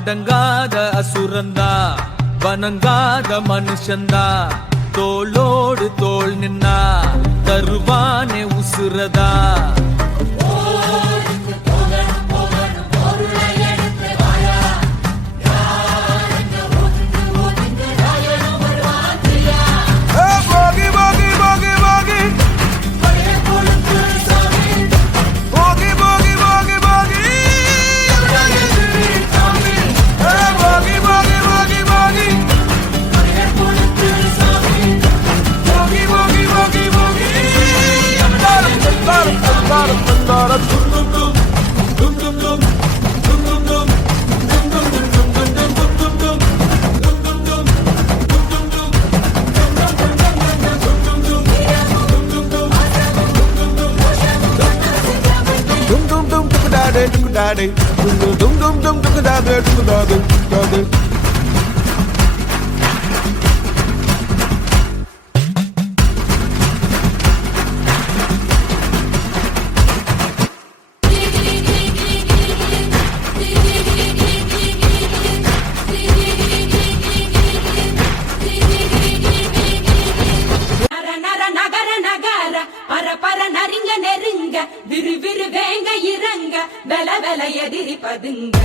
அடங்காத அசுரந்தா வணங்காத மனுஷந்தா தோளோடு தோள் நின்னா தருவானே உசுரதா Dum dum dum dum da da da da da. விரு விரு வேங்க இறங்க வெல வெல எதிரி பதுங்க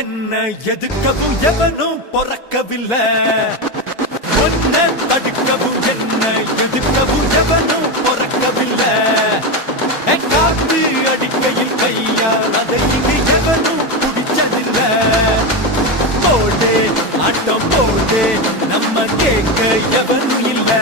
என்ன எதுக்கவும் எவனும் பொறக்கவில்லை. ஒன்ன தடுக்கவும் என்ன எதுக்கவும் எவனும் பொறக்கவில்லை. காத்து அடிக்கையில் கையால் அதை இங்கு எவனும் குடிச்சதில்லை. போடே ஆட்டம் போடே நம்ம கேட்க எவனும் இல்லை.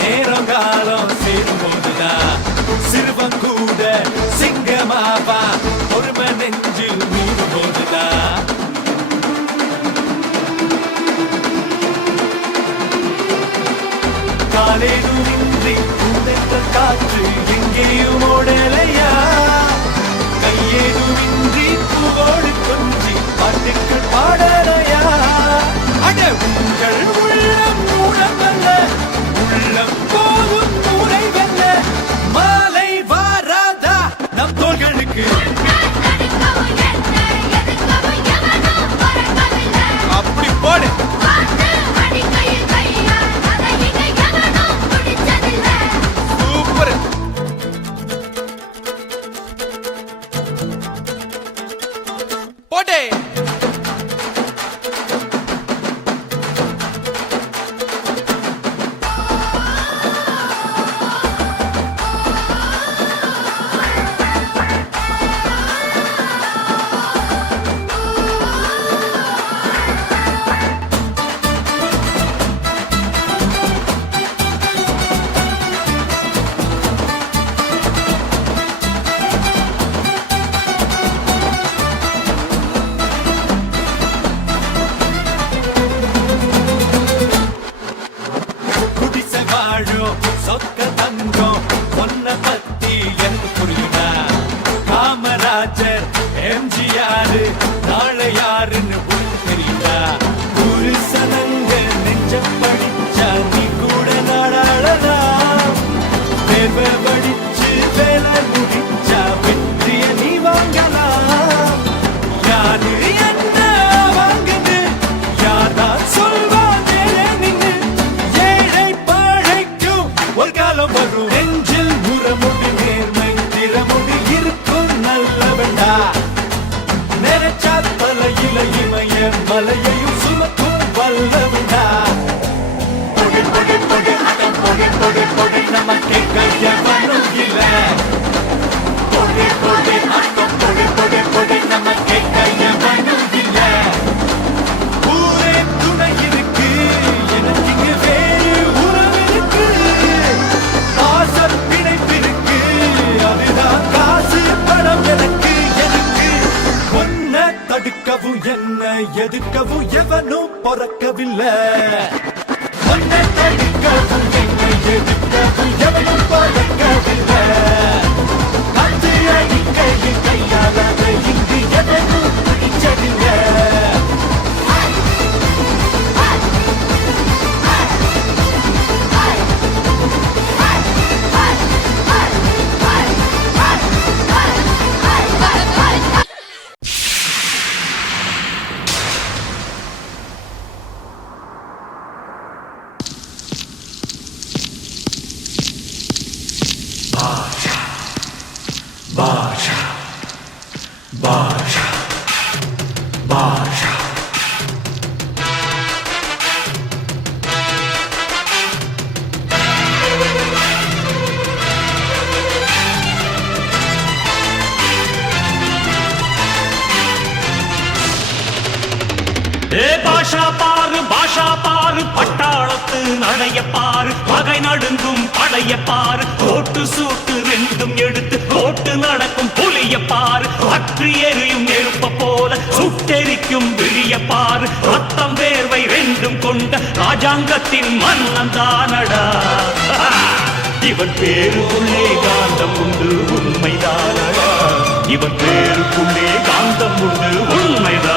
நேரம் காலம் சேரும்போதுதான் சிறுவன் கூட சிங்கமாவா ஒருமை நெஞ்சில் மீறும் போதுதான். காலேதுமின்றி பூந்தென்ற காற்று எங்கேயும் ஓடலையா. கையேதுமின்றி பூவோடு கொஞ்சி பாட்டுக்கு பாடலையா. அட உங்கள் உள்ளம் மூடமல்ல உள்ளம் போகும் மூளை வெல்ல. மாலை வாராதா நம் தோள்களுக்கு. அப்படி போடு. சூப்பர். போடே. சொக்க தங்கம் பொன்ன பத்தி எனக்கு புரியுதா. காமராஜர் எம்ஜிஆர் நாளை யாருன்னு உனக்கு தெரியுதா. ஒரு சனங்க நெஞ்ச படிச்சா நீ கூட நாடாளலாம். தேவை படிச்சு வேலை முடிச்சா வெற்றிய நீ வாங்கலாம். யாரு என்ன வாங்குது யார்தான் சொல்வா நேரே நின்னு. ஏழை பாழைக்கும் ஒரு காலம் வரும். நெஞ்சில் முறமுடி நேர்மை திறமுடி இருக்கும் நல்லவண்டா. நினைச்சா தலையில இமய மலையையும் சுமக்கும் வல்லவண்டா. பொடி பொடி பொடி அடம் பொடி பொடி பொடி நம்ம கேட்க எவனும் இல்ல. பொடி பொடி அடம் பொடி பொடி பொடி நம்ம கேட்க எவனும் இல்ல. ஊரே துணை இருக்கு எனக்கு இங்கு வேறு உறவு இருக்கு. ஆசை பிணைப்பிருக்கு அதுதான் காசு பணம் எனக்கு எனக்கு. ஒன்ன தடுக்கவும் என்ன எதுக்கவும் எவனும் பொறக்கவில்லை. ஒன்ன தடுக்கவும் என்ன எதுக்கவும் எவனும் பொறக்கவில்லை. காற்று அடிக்கையில் கையால் அதை இங்கு எவனும் பிடிச்சதில்லை. Baja, Baja, Baja. பாஷா பாரு பட்டாளத்து நடைய பாரு பகை நடுங்கும் படைய பாரு கோட்டு சூட்டு ரெண்டும் எடுத்து கோட்டு நடக்கும் புலிய பாரு அற்று எரியும் நெருப்ப போல சுட்டெரிக்கும் விழிய பாரு ரத்தம் வேர்வை கொண்ட ராஜாங்கத்தின் மன்னன் தானடா இவன் பேருக்குள்ளே காந்தம் உண்டு உண்மைதானடா இவன் பேருக்குள்ளே காந்தம் உண்டு உண்மைதான்